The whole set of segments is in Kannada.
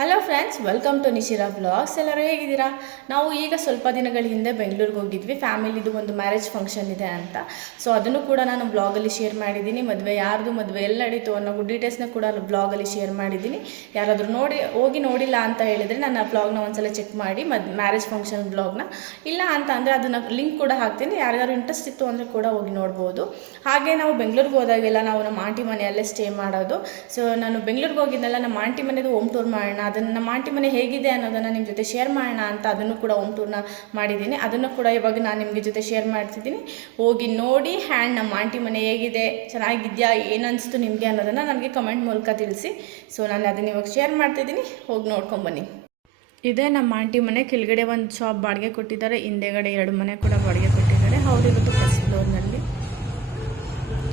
Hello friends, welcome to Nishira blogs. ಎಲ್ಲರೂ ಹೇಗಿದ್ದೀರಾ? ನಾವು ಈಗ ಸ್ವಲ್ಪ ದಿನಗಳ ಹಿಂದೆ ಬೆಂಗಳೂರಿಗೆ ಹೋಗಿದ್ವಿ. ಫ್ಯಾಮಿಲಿದು ಒಂದು ಮ್ಯಾರೇಜ್ ಫಂಕ್ಷನ್ ಇದೆ ಅಂತ. ಸೊ ಅದನ್ನು ಕೂಡ ನಾನು ಬ್ಲಾಗಲ್ಲಿ ಶೇರ್ ಮಾಡಿದ್ದೀನಿ. ಯಾರ್ದು ಮದುವೆ ಎಲ್ಲ ನಡೀತು ಅನ್ನೋ ಡೀಟೇಲ್ಸ್ನ ಕೂಡ ಬ್ಲಾಗಲ್ಲಿ ಶೇರ್ ಮಾಡಿದ್ದೀನಿ. ಯಾರಾದರೂ ಹೋಗಿ ನೋಡಿಲ್ಲ ಅಂತ ಹೇಳಿದರೆ ನನ್ನ ಬ್ಲಾಗ್ನ ಒಂದ್ಸಲ ಚೆಕ್ ಮಾಡಿ, ಮ್ಯಾರೇಜ್ ಫಂಕ್ಷನ್ ಬ್ಲಾಗ್ನ. ಇಲ್ಲ ಅಂತ ಅಂದರೆ ಅದನ್ನು ಲಿಂಕ್ ಕೂಡ ಹಾಕ್ತೀನಿ. ಯಾರ್ಯಾರು ಇಂಟ್ರೆಸ್ಟ್ ಇತ್ತು ಅಂದರೆ ಕೂಡ ಹೋಗಿ ನೋಡ್ಬೋದು. ಹಾಗೆ ನಾವು ಬೆಂಗಳೂರಿಗೆ ಹೋದಾಗೆಲ್ಲ ನಾವು ನಮ್ಮ ಆಂಟಿ ಮನೆಯಲ್ಲೇ ಸ್ಟೇ ಮಾಡೋದು. ಸೊ ನಾನು ಬೆಂಗಳೂರಿಗೆ ಹೋಗಿದ್ದೆಲ್ಲ ನಮ್ಮ ಆಂಟಿ ಮನೆದು ಹೋಮ್ ಟೂರ್ ಮಾಡೋಣ, ಅದನ್ನು ನಮ್ಮ ಆಂಟಿ ಮನೆ ಹೇಗಿದೆ ಅನ್ನೋದನ್ನು ನಿಮ್ಮ ಜೊತೆ ಶೇರ್ ಮಾಡೋಣ ಅಂತ ಅದನ್ನು ಕೂಡ ಹೋಮ್ ಟೂರ್ನ ಮಾಡಿದ್ದೀನಿ. ಅದನ್ನು ಕೂಡ ಇವಾಗ ನಾನು ನಿಮಗೆ ಜೊತೆ ಶೇರ್ ಮಾಡ್ತಿದ್ದೀನಿ. ಹೋಗಿ ನೋಡಿ ನಮ್ಮ ಆಂಟಿ ಮನೆ ಹೇಗಿದೆ, ಚೆನ್ನಾಗಿದೆಯಾ, ಏನನ್ನಿಸ್ತು ನಿಮಗೆ ಅನ್ನೋದನ್ನು ನನಗೆ ಕಮೆಂಟ್ ಮೂಲಕ ತಿಳಿಸಿ. ಸೊ ನಾನು ಅದನ್ನು ಇವಾಗ ಶೇರ್ ಮಾಡ್ತಿದ್ದೀನಿ, ಹೋಗಿ ನೋಡ್ಕೊಂಬನ್ನಿ. ಇದೇ ನಮ್ಮ ಆಂಟಿ ಮನೆ. ಕೆಳಗಡೆ ಒಂದು ಶಾಪ್ ಬಾಡಿಗೆ ಕೊಟ್ಟಿದ್ದಾರೆ, ಹಿಂದೆಗಡೆ 2 ಮನೆ ಕೂಡ ಬಾಡಿಗೆ ಕೊಟ್ಟಿದ್ದಾರೆ. ಅವರಿವತ್ತು ಫಸ್ಟ್ ಫ್ಲೋರ್ನಲ್ಲಿ.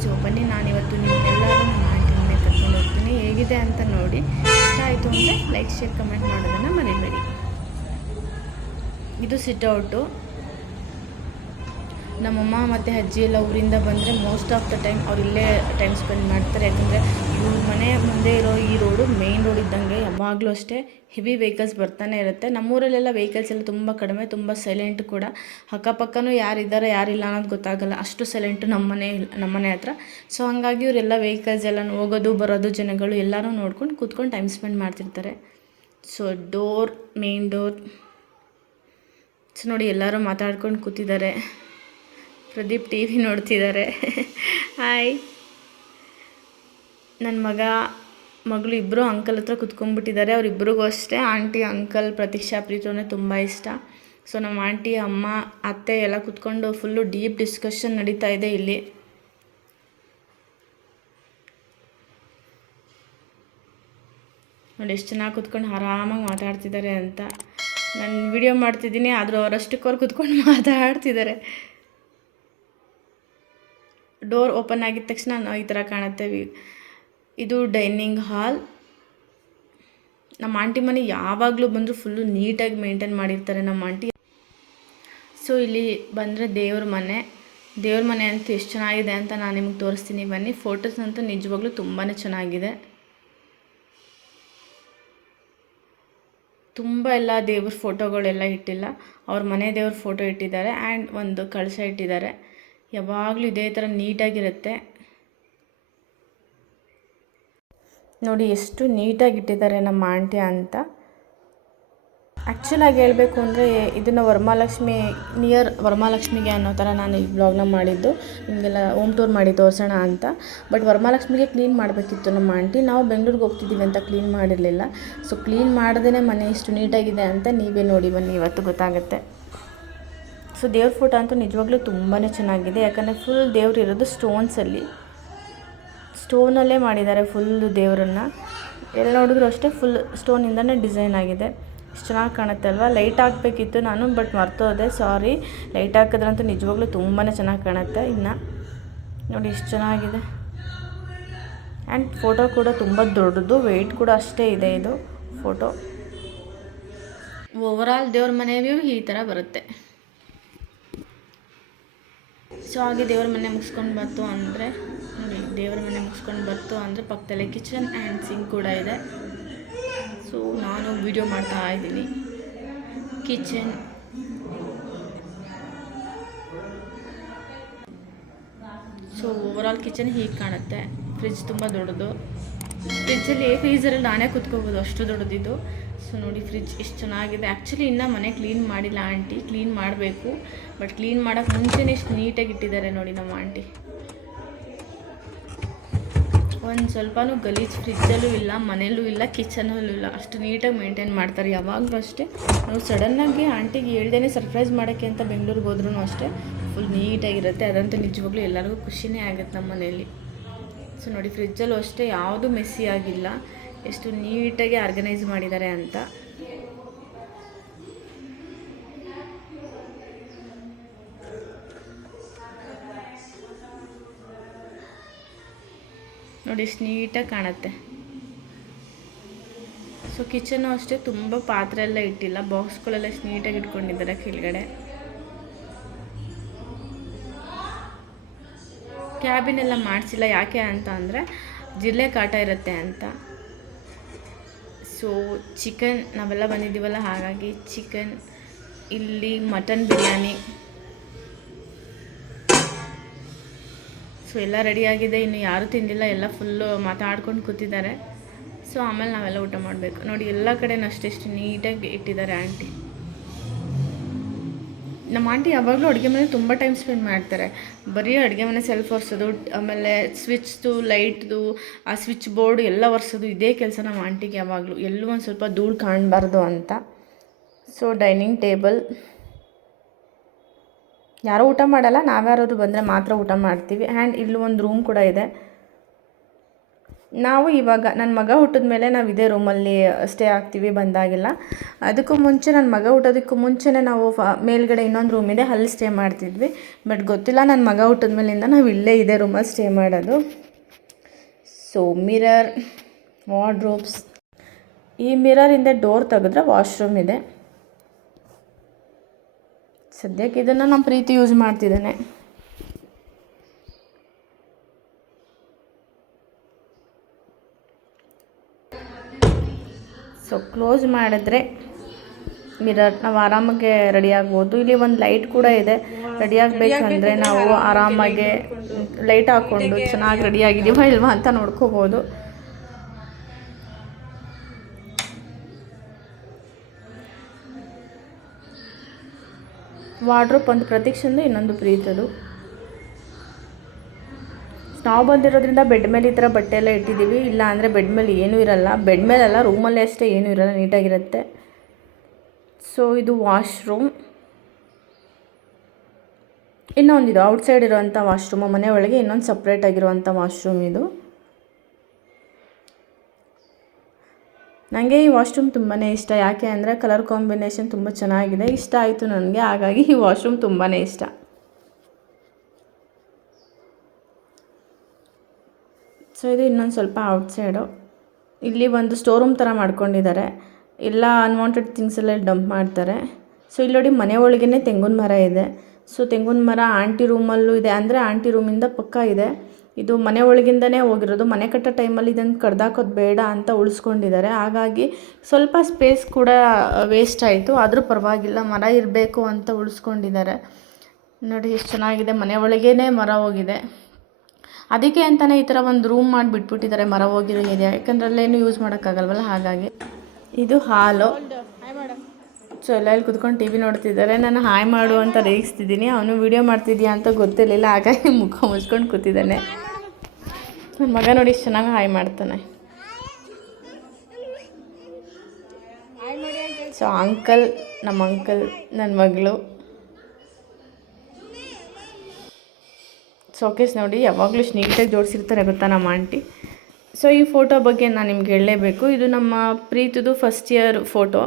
ಸೊ ಬನ್ನಿ, ನಾನಿವತ್ತು ನಿಮ್ಮೆಲ್ಲರೂ ನಮ್ಮ ಆಂಟಿ ಮನೆ ಕರ್ಕೊಂಡು ಹೋಗ್ತೀನಿ. ಹೇಗಿದೆ ಅಂತ ನೋಡಿ. ಇಷ್ಟ ಆಯಿತು ಅಂದರೆ ಲೈಕ್, ಶೇರ್, ಕಮೆಂಟ್ ಮಾಡೋದನ್ನು ಮರಿಬೇಡಿ. ಇದು ಸಿಟ್ಔಟು. ನಮ್ಮಮ್ಮ ಮತ್ತು ಅಜ್ಜಿ ಎಲ್ಲ ಊರಿಂದ ಬಂದರೆ ಮೋಸ್ಟ್ ಆಫ್ ದ ಟೈಮ್ ಅವ್ರು ಇಲ್ಲೇ ಟೈಮ್ ಸ್ಪೆಂಡ್ ಮಾಡ್ತಾರೆ. ಯಾಕಂದರೆ ಇವ್ರ ಮನೆ ಮುಂದೆ ಇರೋ ಈ ರೋಡು ಮೇಯ್ನ್ ರೋಡ್ ಇದ್ದಂಗೆ ಯಾವಾಗಲೂ ಅಷ್ಟೇ ಹೆವಿ ವೆಹಿಕಲ್ಸ್ ಬರ್ತಾನೆ ಇರುತ್ತೆ. ನಮ್ಮೂರಲ್ಲೆಲ್ಲ ವೆಹಿಕಲ್ಸ್ ಎಲ್ಲ ತುಂಬ ಕಡಿಮೆ, ತುಂಬ ಸೈಲೆಂಟ್ ಕೂಡ. ಅಕ್ಕಪಕ್ಕನೂ ಯಾರಿದ್ದಾರೆ ಯಾರಿಲ್ಲ ಅನ್ನೋದು ಗೊತ್ತಾಗಲ್ಲ, ಅಷ್ಟು ಸೈಲೆಂಟು ನಮ್ಮನೆ ಹತ್ರ. ಸೊ ಹಾಗಾಗಿ ಇವರೆಲ್ಲ ವೆಹಿಕಲ್ಸ್ ಎಲ್ಲ ಹೋಗೋದು ಬರೋದು ಜನಗಳು ಎಲ್ಲರೂ ನೋಡ್ಕೊಂಡು ಕೂತ್ಕೊಂಡು ಟೈಮ್ ಸ್ಪೆಂಡ್ ಮಾಡ್ತಿರ್ತಾರೆ. So main door. ಸೊ ನೋಡಿ, ಎಲ್ಲರೂ ಮಾತಾಡ್ಕೊಂಡು ಕೂತಿದ್ದಾರೆ. ಪ್ರದೀಪ್ ಟಿ ವಿ ನೋಡ್ತಿದ್ದಾರೆ. ಹಾಯ್. ನನ್ನ ಮಗಳು ಇಬ್ಬರು ಅಂಕಲ್ ಹತ್ರ ಕುತ್ಕೊಂಡ್ಬಿಟ್ಟಿದ್ದಾರೆ. ಅವರಿಬ್ಬರಿಗೂ ಅಷ್ಟೇ ಆಂಟಿ, ಅಂಕಲ್, ಪ್ರತೀಕ್ಷಾ, ಪ್ರೀತು ಅಂದರೆ ತುಂಬ ಇಷ್ಟ. ಸೊ ನಮ್ಮ ಆಂಟಿ, ಅಮ್ಮ, ಅತ್ತೆ ಎಲ್ಲ ಕುತ್ಕೊಂಡು ಫುಲ್ಲು ಡೀಪ್ ಡಿಸ್ಕಷನ್ ನಡೀತಾ ಇದೆ ಇಲ್ಲಿ. ನೋಡಿ ಎಷ್ಟು ಚೆನ್ನಾಗಿ ಕುತ್ಕೊಂಡು ಆರಾಮಾಗಿ ಮಾತಾಡ್ತಿದ್ದಾರೆ ಅಂತ. ನಾನು ವಿಡಿಯೋ ಮಾಡ್ತಿದ್ದೀನಿ, ಆದರೂ ಅವರಷ್ಟಕ್ಕವ್ರು ಕುತ್ಕೊಂಡು ಮಾತಾಡ್ತಿದ್ದಾರೆ. ಡೋರ್ ಓಪನ್ ಆಗಿದ ತಕ್ಷಣ ಈ ಥರ ಕಾಣುತ್ತೆ. ಇದು ಡೈನಿಂಗ್ ಹಾಲ್. ನಮ್ಮ ಆಂಟಿ ಮನೆ ಯಾವಾಗಲೂ ಬಂದರೂ ಫುಲ್ಲು ನೀಟಾಗಿ ಮೇಂಟೈನ್ ಮಾಡಿರ್ತಾರೆ ನಮ್ಮ ಆಂಟಿ. ಸೊ ಇಲ್ಲಿ ಬಂದರೆ ದೇವ್ರ ಮನೆ ಅಂತೂ ಎಷ್ಟು ಚೆನ್ನಾಗಿದೆ ಅಂತ ನಾನು ನಿಮಗೆ ತೋರಿಸ್ತೀನಿ ಬನ್ನಿ. ಫೋಟೋಸ್ ಅಂತೂ ನಿಜವಾಗ್ಲೂ ತುಂಬಾ ಚೆನ್ನಾಗಿದೆ. ತುಂಬ ಎಲ್ಲ ದೇವ್ರ ಫೋಟೋಗಳೆಲ್ಲ ಇಟ್ಟಿಲ್ಲ, ಅವ್ರ ಮನೆ ದೇವ್ರ ಫೋಟೋ ಇಟ್ಟಿದ್ದಾರೆ. ಆ್ಯಂಡ್ ಒಂದು ಕಳಶ ಇಟ್ಟಿದ್ದಾರೆ. ಯಾವಾಗಲೂ ಇದೇ ಥರ ನೀಟಾಗಿರುತ್ತೆ. ನೋಡಿ ಎಷ್ಟು ನೀಟಾಗಿಟ್ಟಿದ್ದಾರೆ ನಮ್ಮ ಆಂಟಿ ಅಂತ. ಆ್ಯಕ್ಚುಲಾಗಿ ಹೇಳಬೇಕು ಅಂದರೆ ಇದನ್ನು ವರಮಹಾಲಕ್ಷ್ಮಿಗೆ ಅನ್ನೋ ಥರ ನಾನು ಈ ಬ್ಲಾಗ್ನ ಮಾಡಿದ್ದು, ನಿಮಗೆಲ್ಲ ಹೋಮ್ ಟೂರ್ ಮಾಡಿ ತೋರಿಸೋಣ ಅಂತ. ಬಟ್ ವರಮಹಾಲಕ್ಷ್ಮಿಗೆ ಕ್ಲೀನ್ ಮಾಡಬೇಕಿತ್ತು ನಮ್ಮ ಆಂಟಿ. ನಾವು ಬೆಂಗಳೂರಿಗೆ ಹೋಗ್ತಿದ್ದೀವಿ ಅಂತ ಕ್ಲೀನ್ ಮಾಡಿರಲಿಲ್ಲ. ಸೊ ಕ್ಲೀನ್ ಮಾಡ್ದೇ ಮನೆ ಇಷ್ಟು ನೀಟಾಗಿದೆ ಅಂತ ನೀವೇ ನೋಡಿ ಬನ್ನಿ, ಇವತ್ತು ಗೊತ್ತಾಗುತ್ತೆ. ಸೊ ದೇವ್ರ ಫೋಟೋ ಅಂತೂ ನಿಜವಾಗ್ಲೂ ತುಂಬಾ ಚೆನ್ನಾಗಿದೆ. ಯಾಕಂದರೆ ಫುಲ್ ದೇವ್ರು ಇರೋದು ಸ್ಟೋನಲ್ಲೇ ಮಾಡಿದ್ದಾರೆ ಫುಲ್ಲು ದೇವರನ್ನು. ಎಲ್ಲಿ ನೋಡಿದ್ರು ಅಷ್ಟೇ ಫುಲ್ ಸ್ಟೋನಿಂದನೇ ಡಿಸೈನ್ ಆಗಿದೆ. ಎಷ್ಟು ಚೆನ್ನಾಗಿ ಕಾಣುತ್ತೆ ಅಲ್ವಾ? ಲೈಟ್ ಹಾಕಬೇಕಿತ್ತು ನಾನು, ಬಟ್ ಮರ್ತೋದೆ, ಸಾರಿ. ಲೈಟ್ ಹಾಕಿದ್ರಂತೂ ನಿಜವಾಗ್ಲೂ ತುಂಬಾ ಚೆನ್ನಾಗಿ ಕಾಣುತ್ತೆ. ಇನ್ನು ನೋಡಿ ಎಷ್ಟು ಚೆನ್ನಾಗಿದೆ. ಆ್ಯಂಡ್ ಫೋಟೋ ಕೂಡ ತುಂಬ ದೊಡ್ಡದು, ವೆಯ್ಟ್ ಕೂಡ ಅಷ್ಟೇ ಇದೆ ಇದು ಫೋಟೋ. ಓವರಾಲ್ ದೇವ್ರ ಮನೆ ವ್ಯೂ ಈ ಥರ ಬರುತ್ತೆ. ಸೊ ಹಾಗೆ ದೇವ್ರ ಮನೆ ಮುಗಿಸ್ಕೊಂಡು ಬಂತು ಅಂದರೆ ಪಕ್ಕದಲ್ಲೇ ಕಿಚನ್ ಆ್ಯಂಡ್ ಸಿಂಕ್ ಕೂಡ ಇದೆ. ಸೊ ನಾನು ವಿಡಿಯೋ ಮಾಡ್ತಾ ಇದ್ದೀನಿ. ಕಿಚನ್, ಸೊ ಓವರಾಲ್ ಕಿಚನ್ ಹೀಗೆ ಕಾಣುತ್ತೆ. ಫ್ರಿಜ್ ತುಂಬ ದೊಡ್ಡದು. ಫ್ರೀಝರಲ್ಲಿ ನಾನೇ ಕುತ್ಕೋಬೋದು, ಅಷ್ಟು ದೊಡ್ಡದಿದ್ದು. ಸೊ ನೋಡಿ ಫ್ರಿಜ್ ಎಷ್ಟು ಚೆನ್ನಾಗಿದೆ. ಆ್ಯಕ್ಚುಲಿ ಇನ್ನೂ ಮನೆ ಕ್ಲೀನ್ ಮಾಡಿಲ್ಲ ಆಂಟಿ, ಕ್ಲೀನ್ ಮಾಡಬೇಕು. ಬಟ್ ಕ್ಲೀನ್ ಮಾಡೋಕ್ಕೆ ಮುಂಚೆನೇ ಎಷ್ಟು ನೀಟಾಗಿ ಇಟ್ಟಿದ್ದಾರೆ ನೋಡಿ ನಮ್ಮ ಆಂಟಿ. ಒಂದು ಸ್ವಲ್ಪನೂ ಗಲೀಜು ಫ್ರಿಜ್ಜಲ್ಲೂ ಇಲ್ಲ, ಮನೆಯಲ್ಲೂ ಇಲ್ಲ, ಕಿಚನಲ್ಲೂ ಇಲ್ಲ. ಅಷ್ಟು ನೀಟಾಗಿ ಮೇಂಟೈನ್ ಮಾಡ್ತಾರೆ ಯಾವಾಗಲೂ ಅಷ್ಟೇ. ನಾವು ಸಡನ್ನಾಗಿ ಆಂಟಿಗೆ ಹೇಳ್ದೇ ಸರ್ಪ್ರೈಸ್ ಮಾಡೋಕ್ಕೆ ಅಂತ ಬೆಂಗಳೂರಿಗೆ ಹೋದ್ರೂ ಅಷ್ಟೇ ಫುಲ್ ನೀಟಾಗಿರುತ್ತೆ. ಅದಂತೂ ನಿಜವಾಗ್ಲೂ ಎಲ್ಲರಿಗೂ ಖುಷಿನೇ ಆಗುತ್ತೆ ನಮ್ಮ ಮನೆಯಲ್ಲಿ. ಸೊ ನೋಡಿ ಫ್ರಿಜ್ಜಲ್ಲೂ ಅಷ್ಟೇ ಯಾವುದೂ ಮೆಸ್ಸಿ ಆಗಿಲ್ಲ, ಎಷ್ಟು ನೀಟಾಗಿ ಆರ್ಗನೈಸ್ ಮಾಡಿದ್ದಾರೆ ಅಂತ. ನೋಡಿ ಎಷ್ಟು ನೀಟಾಗಿ ಕಾಣುತ್ತೆ. ಸೊ ಕಿಚನ್ನು ಅಷ್ಟೇ ತುಂಬ ಪಾತ್ರೆ ಎಲ್ಲ ಇಟ್ಟಿಲ್ಲ, ಬಾಕ್ಸ್ಗಳೆಲ್ಲ ಎಷ್ಟು ನೀಟಾಗಿ ಇಟ್ಕೊಂಡಿದ್ದಾರೆ ಕೆಳಗಡೆ. ಕ್ಯಾಬಿನ್ ಎಲ್ಲ ಮಾಡಿಸಿಲ್ಲ, ಯಾಕೆ ಅಂತ ಅಂದರೆ ಜಿರಳೆ ಕಾಟ ಇರುತ್ತೆ ಅಂತ. ಸೊ ಚಿಕನ್ ನಾವೆಲ್ಲ ಬಂದಿದ್ದೀವಲ್ಲ, ಹಾಗಾಗಿ ಚಿಕನ್, ಇಲ್ಲಿ ಮಟನ್ ಬಿರಿಯಾನಿ. ಸೊ ಎಲ್ಲ ರೆಡಿಯಾಗಿದೆ, ಇನ್ನು ಯಾರೂ ತಿಂದಿಲ್ಲ, ಎಲ್ಲ ಫುಲ್ಲು ಮಾತಾಡ್ಕೊಂಡು ಕೂತಿದ್ದಾರೆ. ಸೊ ಆಮೇಲೆ ನಾವೆಲ್ಲ ಊಟ ಮಾಡಬೇಕು. ನೋಡಿ ಎಲ್ಲ ಕಡೆನೂ ಅಷ್ಟೆಷ್ಟು ನೀಟಾಗಿ ಇಟ್ಟಿದ್ದಾರೆ ಆಂಟಿ. ನಮ್ಮ ಆಂಟಿ ಯಾವಾಗಲೂ ಅಡುಗೆ ಮನೆ ತುಂಬ ಟೈಮ್ ಸ್ಪೆಂಡ್ ಮಾಡ್ತಾರೆ. ಬರೀ ಅಡುಗೆ ಮನೆ ಸೆಲ್ಫ್ ಒರೆಸೋದು, ಆಮೇಲೆ ಸ್ವಿಚ್ದು, ಲೈಟ್ದು, ಆ ಸ್ವಿಚ್ ಬೋರ್ಡ್ ಎಲ್ಲ ಒರೆಸೋದು, ಇದೇ ಕೆಲಸ ನಮ್ಮ ಆಂಟಿಗೆ ಯಾವಾಗಲೂ. ಎಲ್ಲೂ ಒಂದು ಸ್ವಲ್ಪ ಧೂಳು ಕಾಣಬಾರ್ದು ಅಂತ. ಸೊ ಡೈನಿಂಗ್ ಟೇಬಲ್, ಯಾರೂ ಊಟ ಮಾಡಲ್ಲ, ನಾವ್ಯಾರಾದ್ರು ಬಂದರೆ ಮಾತ್ರ ಊಟ ಮಾಡ್ತೀವಿ. ಆ್ಯಂಡ್ ಇಲ್ಲಿ ಒಂದು ರೂಮ್ ಕೂಡ ಇದೆ. ನಾವು ಇವಾಗ ನನ್ನ ಮಗ ಹುಟ್ಟಿದ ಮೇಲೆ ನಾವು ಇದೇ ರೂಮಲ್ಲಿ ಸ್ಟೇ ಆಗ್ತೀವಿ ಬಂದಾಗೆಲ್ಲ. ಅದಕ್ಕೂ ಮುಂಚೆ ನನ್ನ ಮಗ ಹುಟ್ಟೋದಕ್ಕೂ ಮುಂಚೆನೇ ನಾವು ಮೇಲ್ಗಡೆ ಇನ್ನೊಂದು ರೂಮ್ ಇದೆ, ಅಲ್ಲಿ ಸ್ಟೇ ಮಾಡ್ತಿದ್ವಿ. ಬಟ್ ಗೊತ್ತಿಲ್ಲ, ನನ್ನ ಮಗ ಹುಟ್ಟಿದ ಮೇಲಿಂದ ನಾವು ಇಲ್ಲೇ ಇದೇ ರೂಮಲ್ಲಿ ಸ್ಟೇ ಮಾಡೋದು. So mirror, wardrobes. ಈ ಮಿರರಿಂದ ಡೋರ್ ತೆಗೆದ್ರೆ ವಾಶ್ರೂಮ್ ಇದೆ. ಸದ್ಯಕ್ಕೆ ಇದನ್ನು ನಮ್ಮ ಪ್ರೀತಿ ಯೂಸ್ ಮಾಡ್ತಿದ್ದಾನೆ. ಸೊ ಕ್ಲೋಸ್ ಮಾಡಿದ್ರೆ ಮಿರರ್, ನಾವು ಆರಾಮಾಗೆ ರೆಡಿ ಆಗ್ಬೋದು. ಇಲ್ಲಿ ಒಂದು ಲೈಟ್ ಕೂಡ ಇದೆ. ರೆಡಿ ಆಗಬೇಕಂದ್ರೆ ನಾವು ಆರಾಮಾಗೆ ಲೈಟ್ ಹಾಕ್ಕೊಂಡು ಚೆನ್ನಾಗಿ ರೆಡಿಯಾಗಿದ್ದೀವ ಇಲ್ವಾ ಅಂತ ನೋಡ್ಕೋಬೋದು. ವಾರ್ಡ್ರೋಬ್ ಒಂದು ಪ್ರತೀಕ್ಷೆಂದು, ಇನ್ನೊಂದು ಪ್ರೀತದು. ನಾವು ಬಂದಿರೋದ್ರಿಂದ ಬೆಡ್ ಮೇಲೆ ಈ ಥರ ಬಟ್ಟೆ ಎಲ್ಲ ಇಟ್ಟಿದ್ದೀವಿ. ಇಲ್ಲ ಅಂದರೆ ಬೆಡ್ ಮೇಲೆ ಏನೂ ಇರಲ್ಲ. ಬೆಡ್ ಮೇಲೆಲ್ಲ ರೂಮಲ್ಲೇ ಅಷ್ಟೇ, ಏನೂ ಇರಲ್ಲ, ನೀಟಾಗಿರುತ್ತೆ. ಸೊ ಇದು ವಾಶ್ರೂಮ್. ಇನ್ನೊಂದಿದು ಔಟ್ಸೈಡ್ ಇರೋವಂಥ ವಾಶ್ರೂಮು, ಮನೆ ಒಳಗೆ ಇನ್ನೊಂದು ಸಪ್ರೇಟಾಗಿರುವಂಥ ವಾಶ್ರೂಮ್ ಇದು. ನನಗೆ ಈ ವಾಶ್ರೂಮ್ ತುಂಬಾ ಇಷ್ಟ. ಯಾಕೆ ಅಂದರೆ ಕಲರ್ ಕಾಂಬಿನೇಷನ್ ತುಂಬ ಚೆನ್ನಾಗಿದೆ, ಇಷ್ಟ ಆಯಿತು ನನಗೆ. ಹಾಗಾಗಿ ಈ ವಾಶ್ರೂಮ್ ತುಂಬಾ ಇಷ್ಟ. ಸೊ ಇದು ಇನ್ನೊಂದು ಸ್ವಲ್ಪ ಔಟ್ಸೈಡು. ಇಲ್ಲಿ ಒಂದು ಸ್ಟೋರ್ ರೂಮ್ ಥರ ಮಾಡ್ಕೊಂಡಿದ್ದಾರೆ. ಎಲ್ಲ ಅನ್ವಾಂಟೆಡ್ ಥಿಂಗ್ಸ್ ಎಲ್ಲ ಡಂಪ್ ಮಾಡ್ತಾರೆ. ಸೊ ಇಲ್ಲಿ ನೋಡಿ, ಮನೆ ಒಳಗೇ ತೆಂಗಿನ ಮರ ಇದೆ. ಸೊ ತೆಂಗಿನ ಮರ ಆಂಟಿ ರೂಮಲ್ಲೂ ಇದೆ, ಅಂದರೆ ಆಂಟಿ ರೂಮಿಂದ ಪಕ್ಕ ಇದೆ. ಇದು ಮನೆ ಒಳಗಿಂದನೇ ಹೋಗಿರೋದು. ಮನೆ ಕಟ್ಟೋ ಟೈಮಲ್ಲಿ ಇದನ್ನು ಕಡ್ದಾಕೋದು ಬೇಡ ಅಂತ ಉಳಿಸ್ಕೊಂಡಿದ್ದಾರೆ. ಹಾಗಾಗಿ ಸ್ವಲ್ಪ ಸ್ಪೇಸ್ ಕೂಡ ವೇಸ್ಟ್ ಆಯಿತು, ಆದರೂ ಪರವಾಗಿಲ್ಲ, ಮರ ಇರಬೇಕು ಅಂತ ಉಳಿಸ್ಕೊಂಡಿದ್ದಾರೆ. ನೋಡಿ ಎಷ್ಟು ಚೆನ್ನಾಗಿದೆ, ಮನೆ ಒಳಗೇ ಮರ ಹೋಗಿದೆ. ಅದಕ್ಕೆ ಅಂತಲೇ ಈ ಥರ ಒಂದು ರೂಮ್ ಮಾಡಿ ಬಿಟ್ಬಿಟ್ಟಿದ್ದಾರೆ ಮರ ಹೋಗಿರೋ ಏರಿಯಾ, ಯಾಕಂದ್ರೆ ಅಲ್ಲೇನು ಯೂಸ್ ಮಾಡೋಕ್ಕಾಗಲ್ವಲ್ಲ, ಹಾಗಾಗಿ. ಇದು ಹಾಲು. ಸೊ ಎಲ್ಲ ಇಲ್ಲಿ ಕುತ್ಕೊಂಡು ಟಿ ವಿ ನೋಡ್ತಿದ್ದಾರೆ. ನಾನು ಹಾಯ್ ಮಾಡು ಅಂತ ರೇಗಿಸ್ತಿದ್ದೀನಿ. ಅವನು ವೀಡಿಯೋ ಮಾಡ್ತಿದ್ಯಾ ಅಂತ ಗೊತ್ತಿರಲಿಲ್ಲ, ಹಾಗಾಗಿ ಮುಖ ಮುಚ್ಕೊಂಡು ಕೂತಿದ್ದಾನೆ. ನನ್ನ ಮಗ ನೋಡಿ ಎಷ್ಟು ಚೆನ್ನಾಗಿ ಹಾಯ್ ಮಾಡ್ತಾನೆ. ಸೊ ಅಂಕಲ್, ನಮ್ಮ ಅಂಕಲ್, ನನ್ನ ಮಗಳು. ಶೋಕೇಸ್ ನೋಡಿ ಯಾವಾಗಲೂ ಇಷ್ಟು ನೀಟಾಗಿ ಜೋಡಿಸಿರ್ತಾರೆ ಗೊತ್ತಾ ನಮ್ಮ ಆಂಟಿ. ಸೊ ಈ ಫೋಟೋ ಬಗ್ಗೆ ನಾನು ನಿಮ್ಗೆ ಹೇಳಲೇಬೇಕು. ಇದು ನಮ್ಮ ಪ್ರೀತಿದು ಫಸ್ಟ್ ಇಯರ್ ಫೋಟೋ.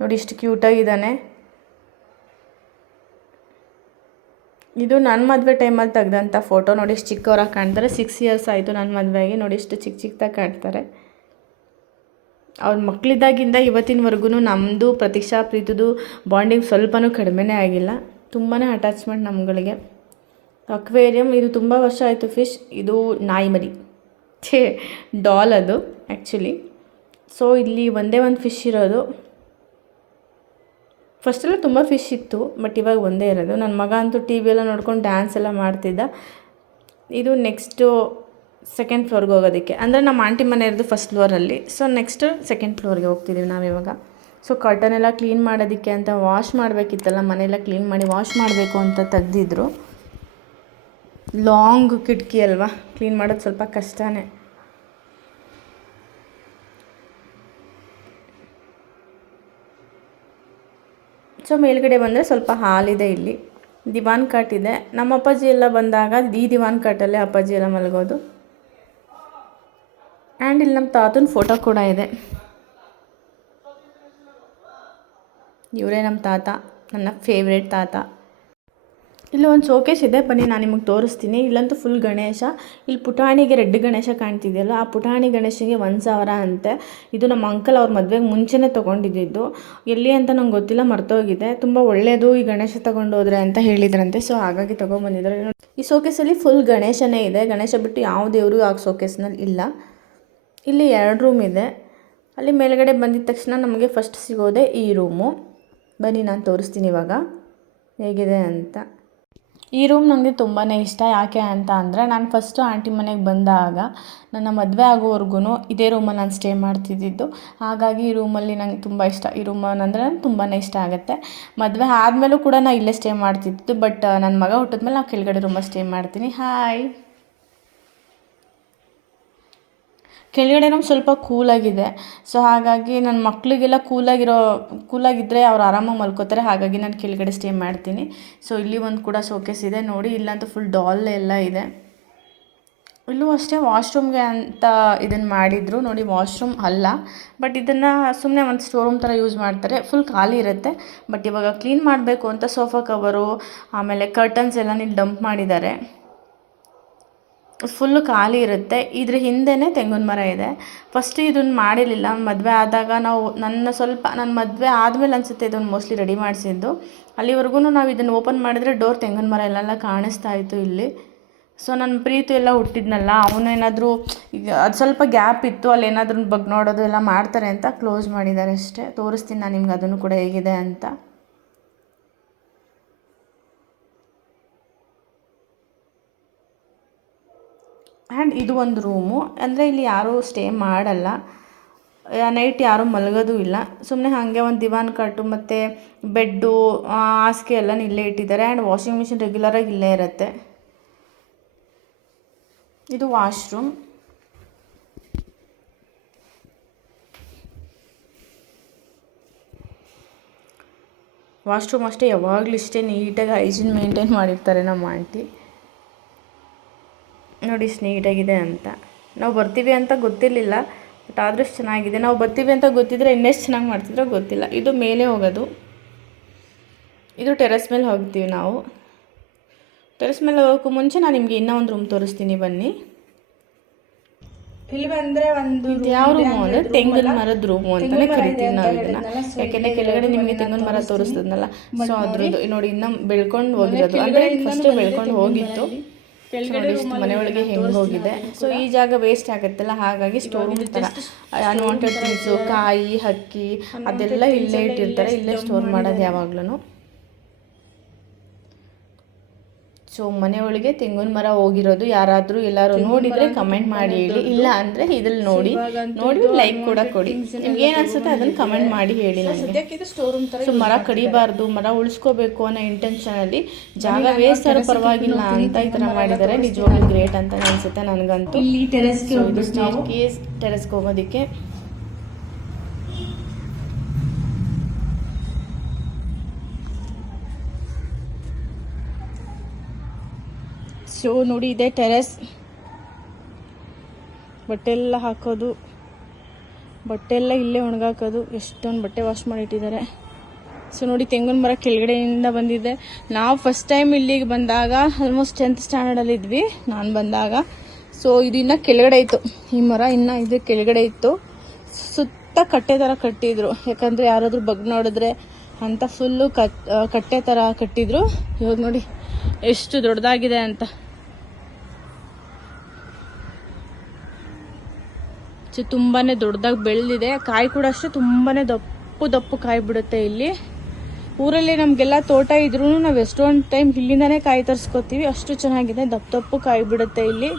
ನೋಡಿ ಇಷ್ಟು ಕ್ಯೂಟಾಗಿದ್ದಾನೆ. ಇದು ನನ್ನ ಮದುವೆ ಟೈಮಲ್ಲಿ ತೆಗೆದಂಥ ಫೋಟೋ. ನೋಡಿ ಎಷ್ಟು ಚಿಕ್ಕವರಾಗಿ ಕಾಣ್ತಾರೆ. 6 ಇಯರ್ಸ್ ಆಯಿತು ನನ್ನ ಮದುವೆಗೆ. ನೋಡಿ ಎಷ್ಟು ಚಿಕ್ಕದಾಗಿ ಕಾಣ್ತಾರೆ. ಅವ್ರ ಮಕ್ಕಳಿದ್ದಾಗಿಂದ ಇವತ್ತಿನವರೆಗೂ ನಮ್ಮದು ಪ್ರತೀಕ್ಷಾ ಪ್ರೀತಿದು ಬಾಂಡಿಂಗ್ ಸ್ವಲ್ಪನೂ ಕಡಿಮೆನೇ ಆಗಿಲ್ಲ. ತುಂಬಾ ಅಟ್ಯಾಚ್ಮೆಂಟ್ ನಮ್ಮಗಳಿಗೆ. ಅಕ್ವೇರಿಯಂ, ಇದು ತುಂಬ ವರ್ಷ ಆಯಿತು ಫಿಶ್. ಇದು ನಾಯಿ ಮರಿ, ಡಾಲ್ ಅದು ಆ್ಯಕ್ಚುಲಿ. ಸೊ ಇಲ್ಲಿ ಒಂದೇ ಒಂದು ಫಿಶ್ ಇರೋದು. ಫಸ್ಟೆಲ್ಲ ತುಂಬ ಫಿಶ್ ಇತ್ತು, ಬಟ್ ಇವಾಗ ಒಂದೇ ಇರೋದು. ನನ್ನ ಮಗ ಅಂತೂ ಟಿ ವಿ ಎಲ್ಲ ನೋಡ್ಕೊಂಡು ಡ್ಯಾನ್ಸ್ ಎಲ್ಲ ಮಾಡ್ತಿದ್ದ. ಇದು ನೆಕ್ಸ್ಟು ಸೆಕೆಂಡ್ ಫ್ಲೋರ್ಗೆ ಹೋಗೋದಕ್ಕೆ, ಅಂದರೆ ನಮ್ಮ ಆಂಟಿ ಮನೆ ಇರೋದು ಫಸ್ಟ್ ಫ್ಲೋರಲ್ಲಿ. ಸೊ ನೆಕ್ಸ್ಟು ಸೆಕೆಂಡ್ ಫ್ಲೋರ್ಗೆ ಹೋಗ್ತಿದ್ದೀವಿ ನಾವಿವಾಗ. ಸೊ ಕರ್ಟನ್ ಎಲ್ಲ ಕ್ಲೀನ್ ಮಾಡೋದಕ್ಕೆ ಅಂತ ವಾಶ್ ಮಾಡಬೇಕಿತ್ತಲ್ಲ, ಮನೆಯೆಲ್ಲ ಕ್ಲೀನ್ ಮಾಡಿ ವಾಶ್ ಮಾಡಬೇಕು ಅಂತ ತೆಗ್ದಿದ್ರು. ಲಾಂಗ್ ಕಿಟಕಿ ಅಲ್ವಾ, ಕ್ಲೀನ್ ಮಾಡೋದು ಸ್ವಲ್ಪ ಕಷ್ಟನೇ. ಸೊ ಮೇಲ್ಗಡೆ ಬಂದರೆ ಸ್ವಲ್ಪ ಹಾಲಿದೆ. ಇಲ್ಲಿ ದಿವಾನ್ ಕಾಟ್ ಇದೆ. ನಮ್ಮ ಅಪ್ಪಾಜಿ ಎಲ್ಲ ಬಂದಾಗ ಈ ದಿವಾನ್ ಕಾಟಲ್ಲೇ ಅಪ್ಪಾಜಿ ಎಲ್ಲ ಮಲಗೋದು. ಆ್ಯಂಡ್ ಇಲ್ಲಿ ನಮ್ಮ ತಾತನ ಫೋಟೋ ಕೂಡ ಇದೆ. ಇವರೇ ನಮ್ಮ ತಾತ, ನನ್ನ ಫೇವ್ರೇಟ್ ತಾತ. ಇಲ್ಲಿ ಒಂದು ಶೋಕೇಸ್ ಇದೆ, ಬನ್ನಿ ನಾನು ನಿಮಗೆ ತೋರಿಸ್ತೀನಿ. ಇಲ್ಲಂತೂ ಫುಲ್ ಗಣೇಶ. ಇಲ್ಲಿ ಪುಟಾಣಿಗೆ ರೆಡ್ ಗಣೇಶ ಕಾಣ್ತಿದೆಯಲ್ಲ, ಆ ಪುಟಾಣಿ ಗಣೇಶನಿಗೆ 1000 ಅಂತೆ. ಇದು ನಮ್ಮ ಅಂಕಲ್ ಅವ್ರ ಮದುವೆಗೆ ಮುಂಚೆನೇ ತೊಗೊಂಡಿದ್ದು. ಎಲ್ಲಿ ಅಂತ ನಂಗೆ ಗೊತ್ತಿಲ್ಲ, ಮರ್ತೋಗಿದೆ. ತುಂಬ ಒಳ್ಳೆಯದು ಈ ಗಣೇಶ ತೊಗೊಂಡೋದ್ರೆ ಅಂತ ಹೇಳಿದ್ರಂತೆ. ಸೊ ಹಾಗಾಗಿ ತೊಗೊಂಬಂದಿದ್ದಾರೆ. ಈ ಶೋಕೇಸಲ್ಲಿ ಫುಲ್ ಗಣೇಶನೇ ಇದೆ. ಗಣೇಶ ಬಿಟ್ಟು ಯಾವ ದೇವರು ಆ ಶೋಕೇಸ್ನಲ್ಲಿ ಇಲ್ಲ. ಇಲ್ಲಿ 2 ರೂಮ್ ಇದೆ. ಅಲ್ಲಿ ಮೇಲ್ಗಡೆ ಬಂದಿದ ತಕ್ಷಣ ನಮಗೆ ಫಸ್ಟ್ ಸಿಗೋದೆ ಈ ರೂಮು. ಬನ್ನಿ ನಾನು ತೋರಿಸ್ತೀನಿ ಇವಾಗ ಹೇಗಿದೆ ಅಂತ. ಈ ರೂಮ್ ನನಗೆ ತುಂಬಾ ಇಷ್ಟ. ಯಾಕೆ ಅಂತ ಅಂದರೆ ನಾನು ಫಸ್ಟು ಆಂಟಿ ಮನೆಗೆ ಬಂದಾಗ ನನ್ನ ಮದುವೆ ಆಗೋವರೆಗೂ ಇದೇ ರೂಮಲ್ಲಿ ನಾನು ಸ್ಟೇ ಮಾಡ್ತಿದ್ದಿದ್ದು. ಹಾಗಾಗಿ ಈ ರೂಮಲ್ಲಿ ನಂಗೆ ತುಂಬ ಇಷ್ಟ. ಈ ರೂಮ್ ಅಂದರೆ ನಂಗೆ ತುಂಬಾ ಇಷ್ಟ ಆಗುತ್ತೆ. ಮದುವೆ ಆದಮೇಲೂ ಕೂಡ ನಾನು ಇಲ್ಲೇ ಸ್ಟೇ ಮಾಡ್ತಿದ್ದು. ಬಟ್ ನನ್ನ ಮಗ ಹುಟ್ಟಿದ್ಮೇಲೆ ನಾವು ಕೆಳಗಡೆ ರೂಮಲ್ಲಿ ಸ್ಟೇ ಮಾಡ್ತೀನಿ. ಹಾಯ್. ಕೆಳಗಡೆ ರೂಮ್ ಸ್ವಲ್ಪ ಕೂಲಾಗಿದೆ. ಸೊ ಹಾಗಾಗಿ ನನ್ನ ಮಕ್ಕಳಿಗೆಲ್ಲ ಕೂಲಾಗಿದ್ದರೆ ಅವ್ರು ಆರಾಮಾಗಿ ಮಲ್ಕೋತಾರೆ. ಹಾಗಾಗಿ ನಾನು ಕೆಳಗಡೆ ಸ್ಟೇ ಮಾಡ್ತೀನಿ. ಸೊ ಇಲ್ಲಿ ಒಂದು ಕೂಡ ಶೋಕೇಸ್ ಇದೆ ನೋಡಿ. ಇಲ್ಲಂತೂ ಫುಲ್ ಡಾಲ್ ಎಲ್ಲ ಇದೆ. ಇಲ್ಲೂ ಅಷ್ಟೇ ವಾಶ್ರೂಮ್ಗೆ ಅಂತ ಇದನ್ನು ಮಾಡಿದರು ನೋಡಿ. ವಾಶ್ರೂಮ್ ಅಲ್ಲ, ಬಟ್ ಇದನ್ನು ಸುಮ್ಮನೆ ಒಂದು ಸ್ಟೋರ್ ರೂಮ್ ಥರ ಯೂಸ್ ಮಾಡ್ತಾರೆ. ಫುಲ್ ಖಾಲಿ ಇರುತ್ತೆ. ಬಟ್ ಇವಾಗ ಕ್ಲೀನ್ ಮಾಡಬೇಕು ಅಂತ ಸೋಫಾ ಕವರು ಆಮೇಲೆ ಕರ್ಟನ್ಸ್ ಎಲ್ಲ ಡಂಪ್ ಮಾಡಿದ್ದಾರೆ. ಫುಲ್ಲು ಖಾಲಿ ಇರುತ್ತೆ. ಇದ್ರ ಹಿಂದೆಯೇ ತೆಂಗಿನ ಮರ ಇದೆ. ಫಸ್ಟು ಇದನ್ನು ಮಾಡಿರಲಿಲ್ಲ. ಮದುವೆ ಆದಾಗ ನಾವು ನನ್ನ ಮದುವೆ ಆದಮೇಲೆ ಅನಿಸುತ್ತೆ ಇದನ್ನು ಮೋಸ್ಟ್ಲಿ ರೆಡಿ ಮಾಡಿಸಿದ್ದು. ಅಲ್ಲಿವರೆಗೂ ನಾವು ಇದನ್ನು ಓಪನ್ ಮಾಡಿದರೆ ಡೋರ್ ತೆಂಗಿನ ಮರ ಎಲ್ಲ ಕಾಣಿಸ್ತಾ ಇತ್ತು ಇಲ್ಲಿ. ಸೊ ನನ್ನ ಪ್ರೀತಿ ಎಲ್ಲ ಹುಟ್ಟಿದ್ನಲ್ಲ, ಅವನೇನಾದರೂ ಈಗ ಅದು ಸ್ವಲ್ಪ ಗ್ಯಾಪ್ ಇತ್ತು, ಅಲ್ಲಿ ಏನಾದ್ರೂ ನೋಡೋದು ಎಲ್ಲ ಮಾಡ್ತಾರೆ ಅಂತ ಕ್ಲೋಸ್ ಮಾಡಿದ್ದಾರೆ ಅಷ್ಟೇ. ತೋರಿಸ್ತೀನಿ ನಾನು ನಿಮ್ಗೆ ಅದನ್ನು ಕೂಡ ಹೇಗಿದೆ ಅಂತ. ಆ್ಯಂಡ್ ಇದು ಒಂದು ರೂಮು. ಅಂದರೆ ಇಲ್ಲಿ ಯಾರೂ ಸ್ಟೇ ಮಾಡಲ್ಲ. ನೈಟ್ ಯಾರೂ ಮಲಗೋದು ಇಲ್ಲ. ಸುಮ್ಮನೆ ಹಾಗೆ ಒಂದು ದಿವಾನ್ ಕಟ್ಟು ಮತ್ತು ಬೆಡ್ಡು ಹಾಸಿಗೆ ಎಲ್ಲ ಇಲ್ಲೇ ಇಟ್ಟಿದ್ದಾರೆ. ಆ್ಯಂಡ್ ವಾಷಿಂಗ್ ಮಿಷಿನ್ ರೆಗ್ಯುಲರಾಗಿ ಇಲ್ಲೇ ಇರುತ್ತೆ. ಇದು ವಾಶ್ರೂಮ್. ವಾಶ್ರೂಮ್ ಅಷ್ಟೇ ಯಾವಾಗಲೂ ಇಷ್ಟೇ ನೀಟಾಗಿ ಹೈಜೀನ್ ಮೇಂಟೈನ್ ಮಾಡಿರ್ತಾರೆ ನಮ್ಮ ಆಂಟಿ ನೋಡಿ. ಇಷ್ಟು ನೀಟಾಗಿದೆ ಅಂತ. ನಾವು ಬರ್ತೀವಿ ಅಂತ ಗೊತ್ತಿರಲಿಲ್ಲ, ಬಟ್ ಆದರೂ ಚೆನ್ನಾಗಿದೆ. ನಾವು ಬರ್ತೀವಿ ಅಂತ ಗೊತ್ತಿದ್ರೆ ಇನ್ನೆಷ್ಟು ಚೆನ್ನಾಗಿ ಮಾಡ್ತಿದ್ರೋ ಗೊತ್ತಿಲ್ಲ. ಇದು ಮೇಲೆ ಹೋಗೋದು. ಇದು ಟೆರೆಸ್ ಮೇಲೆ ಹೋಗ್ತೀವಿ ನಾವು. ಟೆರೆಸ್ ಮೇಲೆ ಹೋಗೋಕ್ಕೂ ಮುಂಚೆ ನಾನು ನಿಮಗೆ ಇನ್ನೂ ಒಂದು ರೂಮ್ ತೋರಿಸ್ತೀನಿ ಬನ್ನಿ. ಇಲ್ಲಿ ಬಂದರೆ ಒಂದು ಯಾವ ರೂಮು ಅಂದರೆ ತೆಂಗಿನ ಮರದ ರೂಮು ಅಂತಲೇ ಕರಿತೀವಿ ನಾವು ಇದನ್ನು. ಯಾಕೆಂದರೆ ಕೆಳಗಡೆ ನಿಮಗೆ ತೆಂಗಿನ ಮರ ತೋರಿಸ್ತದನಲ್ಲ, ಸೊ ಅದ್ರದ್ದು ನೋಡಿ ಇನ್ನೂ ಬೆಳ್ಕೊಂಡು ಹೋಗಿರೋದು. ಅಂದರೆ ಫಸ್ಟು ಬೆಳ್ಕೊಂಡು ಹೋಗಿತ್ತು. ಮನೆಯೊಳಗೆ ಹೆಂಗೆ ಹೋಗಿದೆ. ಸೊ ಈ ಜಾಗ ವೇಸ್ಟ್ ಆಗುತ್ತಲ್ಲ, ಹಾಗಾಗಿ ಸ್ಟೋರ್ ರೂಮ್ ಥರ ಅನ್ವಾಂಟೆಡ್ ಥಿಂಗ್ಸು, ಕಾಯಿ, ಹಕ್ಕಿ ಅದೆಲ್ಲ ಇಲ್ಲೇ ಇಟ್ಟಿರ್ತಾರೆ. ಇಲ್ಲೇ ಸ್ಟೋರ್ ಮಾಡೋದು ಯಾವಾಗ್ಲೂ. ಸೊ ಮನೆಯೊಳಗೆ ತೆಂಗಿನ ಮರ ಹೋಗಿರೋದು ಯಾರಾದರೂ ಎಲ್ಲರೂ ನೋಡಿದರೆ ಕಮೆಂಟ್ ಮಾಡಿ ಹೇಳಿ. ಇಲ್ಲ ಅಂದರೆ ಇದ್ರಲ್ಲಿ ನೋಡಿ ಲೈಕ್ ಕೂಡ ಕೊಡಿ. ನಿಮ್ಗೆ ಏನು ಅನಿಸುತ್ತೆ ಅದನ್ನು ಕಮೆಂಟ್ ಮಾಡಿ ಹೇಳಿ ನನಗೆ. ಸೊ ಮರ ಕಡಿಬಾರ್ದು, ಮರ ಉಳಿಸ್ಕೋಬೇಕು ಅನ್ನೋ ಇಂಟೆನ್ಷನಲ್ಲಿ ಜಾಗ ವೇಸ್ಟ್ ಆದ್ರೂ ಪರವಾಗಿಲ್ಲ ಅಂತ ಈ ಥರ ಮಾಡಿದ್ದಾರೆ. ನಿಜವಾಗ್ಲೂ ಗ್ರೇಟ್ ಅಂತ ಅನಿಸುತ್ತೆ ನನಗಂತೂ. ಇಲ್ಲಿ ಟೆರೆಸ್ಗೆ ಹೋಗೋದಕ್ಕೆ ಸೊ ನೋಡಿ, ಇದೆ ಟೆರೆಸ್. ಬಟ್ಟೆ ಎಲ್ಲ ಹಾಕೋದು, ಬಟ್ಟೆ ಎಲ್ಲ ಇಲ್ಲೇ ಒಣಗಾಕೋದು. ಎಷ್ಟೊಂದು ಬಟ್ಟೆ ವಾಶ್ ಮಾಡಿಟ್ಟಿದ್ದಾರೆ. ಸೊ ನೋಡಿ, ತೆಂಗಿನ ಮರ ಕೆಳಗಡೆಯಿಂದ ಬಂದಿದೆ. ನಾವು ಫಸ್ಟ್ ಟೈಮ್ ಇಲ್ಲಿಗೆ ಬಂದಾಗ ಆಲ್ಮೋಸ್ಟ್ 10th ಸ್ಟ್ಯಾಂಡರ್ಡಲ್ಲಿ ಇದ್ವಿ ನಾನು ಬಂದಾಗ. ಸೊ ಇದು ಇನ್ನೂ ಕೆಳಗಡೆ ಇತ್ತು, ಈ ಮರ ಇನ್ನೂ ಇದು ಕೆಳಗಡೆ ಇತ್ತು. ಸುತ್ತ ಕಟ್ಟೆ ಥರ ಕಟ್ಟಿದ್ರು, ಯಾಕಂದರೆ ಯಾರಾದರೂ ಬಗ್ ನೋಡಿದ್ರೆ ಅಂತ ಫುಲ್ಲು ಕಟ್ಟೆ ಥರ ಕಟ್ಟಿದ್ರು. ಇವಾಗ ನೋಡಿ ಎಷ್ಟು ದೊಡ್ಡದಾಗಿದೆ ಅಂತ. ತುಂಬಾ ದೊಡ್ಡದಾಗಿ ಬೆಳೆದಿದೆ. ಕಾಯಿ ಕೂಡ ಅಷ್ಟೇ ತುಂಬಾ ದಪ್ಪು ಕಾಯಿ ಬಿಡುತ್ತೆ ಇಲ್ಲಿ. ಊರಲ್ಲಿ ನಮಗೆಲ್ಲ ತೋಟ ಇದ್ರೂ ನಾವು ಎಷ್ಟೊಂದು ಟೈಮ್ ಇಲ್ಲಿಂದಾನೇ ಕಾಯಿ ತರಿಸ್ಕೊತೀವಿ. ಅಷ್ಟು ಚೆನ್ನಾಗಿದೆ, ದಪ್ಪು ಕಾಯಿ ಬಿಡುತ್ತೆ ಇಲ್ಲಿ.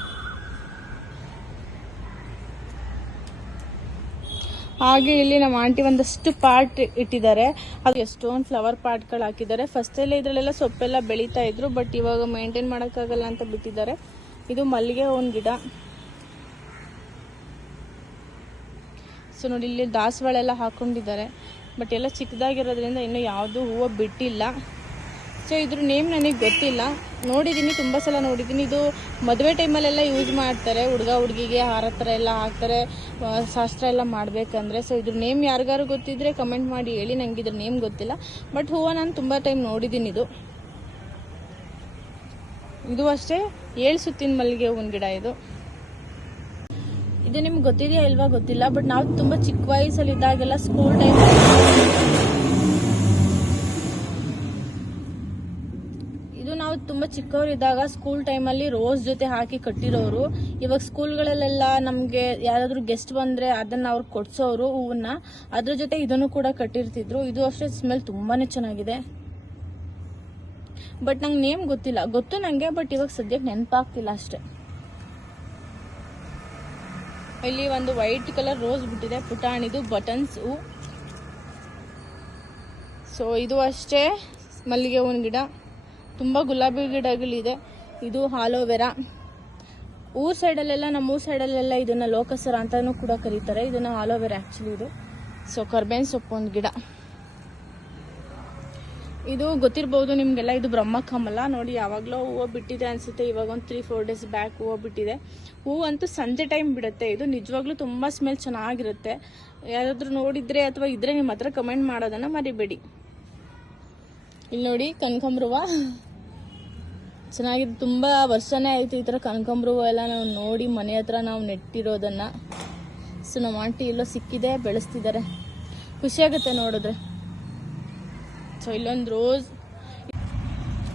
ಹಾಗೆ ಇಲ್ಲಿ ನಮ್ಮ ಆಂಟಿ ಒಂದಷ್ಟು ಪಾಟ್ ಇಟ್ಟಿದ್ದಾರೆ. ಅದು ಎಷ್ಟೊಂದು ಫ್ಲವರ್ ಪಾಟ್ಗಳು ಹಾಕಿದ್ದಾರೆ. ಫಸ್ಟಲ್ಲಿ ಇದರಲ್ಲೆಲ್ಲ ಸೊಪ್ಪೆಲ್ಲ ಬೆಳೀತಾ ಇದ್ರು, ಬಟ್ ಇವಾಗ ಮೇಂಟೈನ್ ಮಾಡೋಕ್ಕಾಗಲ್ಲ ಅಂತ ಬಿಟ್ಟಿದ್ದಾರೆ. ಇದು ಮಲ್ಲಿಗೆ ಒಂದು ಗಿಡ. ಸೊ ನೋಡಿ, ಇಲ್ಲಿ ದಾಸವಾಳೆಲ್ಲ ಹಾಕೊಂಡಿದ್ದಾರೆ, ಬಟ್ ಎಲ್ಲ ಚಿಕ್ಕದಾಗಿರೋದ್ರಿಂದ ಇನ್ನೂ ಯಾವುದೂ ಹೂವು ಬಿಟ್ಟಿಲ್ಲ. ಸೊ ಇದ್ರ ನೇಮ್ ನನಗೆ ಗೊತ್ತಿಲ್ಲ. ನೋಡಿದ್ದೀನಿ, ತುಂಬ ಸಲ ನೋಡಿದ್ದೀನಿ. ಇದು ಮದುವೆ ಟೈಮಲ್ಲೆಲ್ಲ ಯೂಸ್ ಮಾಡ್ತಾರೆ. ಹುಡುಗಿಗೆ ಹಾರ ಥರ ಎಲ್ಲ ಹಾಕ್ತಾರೆ, ಶಾಸ್ತ್ರ ಎಲ್ಲ ಮಾಡಬೇಕಂದ್ರೆ. ಸೊ ಇದ್ರ ನೇಮ್ ಯಾರಿಗಾರು ಗೊತ್ತಿದ್ರೆ ಕಮೆಂಟ್ ಮಾಡಿ ಹೇಳಿ. ನನಗೆ ಇದ್ರ ನೇಮ್ ಗೊತ್ತಿಲ್ಲ, ಬಟ್ ಹೂವು ನಾನು ತುಂಬ ಟೈಮ್ ನೋಡಿದ್ದೀನಿ. ಇದು ಅಷ್ಟೇ 7 ಸುತ್ತಿನ ಮಲ್ಲಿಗೆ ಹೂವಿನ ಗಿಡ ಇದು. ಇದು ನಿಮ್ಗೆ ಗೊತ್ತಿದೆಯಾ ಇಲ್ವಾ ಗೊತ್ತಿಲ್ಲ, ಬಟ್ ನಾವು ತುಂಬ ಚಿಕ್ಕ ವಯಸ್ಸಲ್ಲಿ ಇದ್ದಾಗೆಲ್ಲ ಸ್ಕೂಲ್ ಟೈಮ್ ಇದು ನಾವು ತುಂಬ ತುಂಬ ಚಿಕ್ಕವರಿದ್ದಾಗ ಸ್ಕೂಲ್ ಟೈಮಲ್ಲಿ ರೋಸ್ ಜೊತೆ ಹಾಕಿ ಕಟ್ಟಿರೋರು. ಇವಾಗ ಸ್ಕೂಲ್ಗಳಲ್ಲೆಲ್ಲ ನಮಗೆ ಯಾರಾದರೂ ಗೆಸ್ಟ್ ಬಂದರೆ ಅದನ್ನು ಅವ್ರು ಕೊಡ್ಸೋರು ಹೂವನ್ನ, ಅದ್ರ ಜೊತೆ ಇದನ್ನು ಕೂಡ ಕಟ್ಟಿರ್ತಿದ್ರು. ಇದು ಅಷ್ಟೇ ಸ್ಮೆಲ್ ತುಂಬಾ ಚೆನ್ನಾಗಿದೆ. ಬಟ್ ನಂಗೆ ನೇಮ್ ಗೊತ್ತಿಲ್ಲ, ಗೊತ್ತು ನನಗೆ, ಬಟ್ ಇವಾಗ ಸದ್ಯಕ್ಕೆ ನೆನಪಾಗ್ತಿಲ್ಲ ಅಷ್ಟೇ. ಇಲ್ಲಿ ಒಂದು ವೈಟ್ ಕಲರ್ ರೋಸ್ ಬಿಟ್ಟಿದೆ, ಪುಟಾಣಿದು ಬಟನ್ಸ್ ಹೂ. ಸೊ ಇದು ಅಷ್ಟೇ ಮಲ್ಲಿಗೆ ಹೂವಿನ ಗಿಡ. ತುಂಬ ಗುಲಾಬಿ ಗಿಡಗಳಿದೆ. ಇದು ಆಲೋವೆರಾ. ಊರ್ ಸೈಡಲ್ಲೆಲ್ಲ, ನಮ್ಮ ಊರ್ ಸೈಡಲ್ಲೆಲ್ಲ ಇದನ್ನು ಲೋಕಸರ ಅಂತಲೂ ಕೂಡ ಕರೀತಾರೆ. ಇದನ್ನು ಆಲೋವೆರಾ ಆ್ಯಕ್ಚುಲಿ ಇದು. ಸೊ ಕರ್ಬೇವಿನ ಸೊಪ್ಪು ಒಂದು ಗಿಡ. ಇದು ಗೊತ್ತಿರ್ಬೋದು ನಿಮಗೆಲ್ಲ, ಇದು ಬ್ರಹ್ಮಕಮಲ. ನೋಡಿ ಯಾವಾಗಲೂ ಹೂವು ಬಿಟ್ಟಿದೆ ಅನಿಸುತ್ತೆ. ಇವಾಗ ಒಂದು 3-4 ಡೇಸ್ ಬ್ಯಾಕ್ ಹೂವು ಬಿಟ್ಟಿದೆ. ಹೂವು ಅಂತೂ ಸಂಜೆ ಟೈಮ್ ಬಿಡುತ್ತೆ. ಇದು ನಿಜವಾಗ್ಲೂ ತುಂಬ ಸ್ಮೆಲ್ ಚೆನ್ನಾಗಿರುತ್ತೆ. ಯಾರಾದರೂ ನೋಡಿದರೆ ಅಥವಾ ಇದ್ರೆ ನಿಮ್ಮ ಹತ್ರ ಕಮೆಂಟ್ ಮಾಡೋದನ್ನು ಮರಿಬೇಡಿ. ಇಲ್ಲಿ ನೋಡಿ ಕನಕಾಂಬರ ಚೆನ್ನಾಗಿದೆ. ತುಂಬ ವರ್ಷನೇ ಆಯಿತು ಈ ಥರ ಕನಕಾಂಬರ ಎಲ್ಲ ನಾವು ನೋಡಿ ಮನೆ ಹತ್ರ ನಾವು ನೆಟ್ಟಿರೋದನ್ನು. ಸೊ ನಮ್ಮ ಆಂಟಿ ಎಲ್ಲೋ ಸಿಕ್ಕಿದೆ, ಬೆಳೆಸ್ತಿದ್ದಾರೆ. ಖುಷಿಯಾಗುತ್ತೆ ನೋಡಿದ್ರೆ. ಸೊ ಇಲ್ಲೊಂದು ರೋಸ್.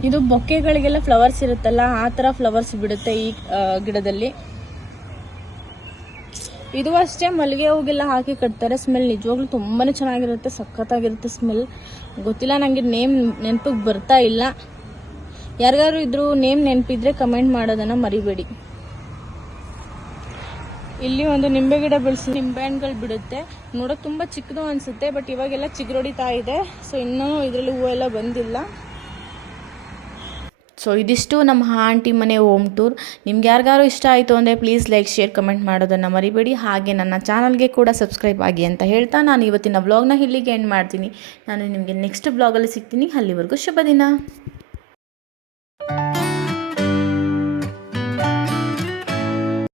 ಇದು ಬೊಕ್ಕೆಗಳಿಗೆಲ್ಲ ಫ್ಲವರ್ಸ್ ಇರುತ್ತಲ್ಲ, ಆ ಥರ ಫ್ಲವರ್ಸ್ ಬಿಡುತ್ತೆ ಈ ಗಿಡದಲ್ಲಿ. ಇದು ಅಷ್ಟೇ ಮಲ್ಲಿಗೆ ಹೂಗೆಲ್ಲ ಹಾಕಿ ಕಟ್ತಾರೆ. ಸ್ಮೆಲ್ ನಿಜವಾಗ್ಲೂ ತುಂಬಾ ಚೆನ್ನಾಗಿರುತ್ತೆ, ಸಖತ್ತಾಗಿರುತ್ತೆ ಸ್ಮೆಲ್. ಗೊತ್ತಿಲ್ಲ, ನನಗೆ ನೇಮ್ ನೆನಪಿಗೆ ಬರ್ತಾ ಇಲ್ಲ. ಯಾರಿಗಾರು ಇದ್ರೂ ನೇಮ್ ನೆನಪಿದ್ರೆ ಕಮೆಂಟ್ ಮಾಡೋದನ್ನು ಮರಿಬೇಡಿ. ಇಲ್ಲಿ ಒಂದು ನಿಂಬೆ ಗಿಡ ಬೆಳೆಸಿ ನಿಂಬೆಹಣ್ಣುಗಳು ಬಿಡುತ್ತೆ. ನೋಡೋಕೆ ತುಂಬ ಚಿಕ್ಕದು ಅನಿಸುತ್ತೆ, ಬಟ್ ಇವಾಗೆಲ್ಲ ಚಿಗುರೊಡಿತಾ ಇದೆ. ಸೊ ಇನ್ನೂ ಇದರಲ್ಲಿ ಹೂವೆಲ್ಲ ಬಂದಿಲ್ಲ. ಸೊ ಇದಿಷ್ಟು ನಮ್ಮ ಆಂಟಿ ಮನೆ ಹೋಮ್ ಟೂರ್. ನಿಮ್ಗೆ ಯಾರಿಗಾರು ಇಷ್ಟ ಆಯಿತು ಅಂದರೆ ಪ್ಲೀಸ್ ಲೈಕ್, ಶೇರ್, ಕಮೆಂಟ್ ಮಾಡೋದನ್ನು ಮರಿಬೇಡಿ. ಹಾಗೆ ನನ್ನ ಚಾನಲ್ಗೆ ಕೂಡ ಸಬ್ಸ್ಕ್ರೈಬ್ ಆಗಿ ಅಂತ ಹೇಳ್ತಾ ನಾನು ಇವತ್ತಿನ ವ್ಲಾಗ್ನ ಇಲ್ಲಿಗೆ ಎಂಡ್ ಮಾಡ್ತೀನಿ. ನಾನು ನಿಮಗೆ ನೆಕ್ಸ್ಟ್ ವ್ಲಾಗಲ್ಲಿ ಸಿಗ್ತೀನಿ. ಅಲ್ಲಿವರೆಗೂ ಶುಭ ದಿನ.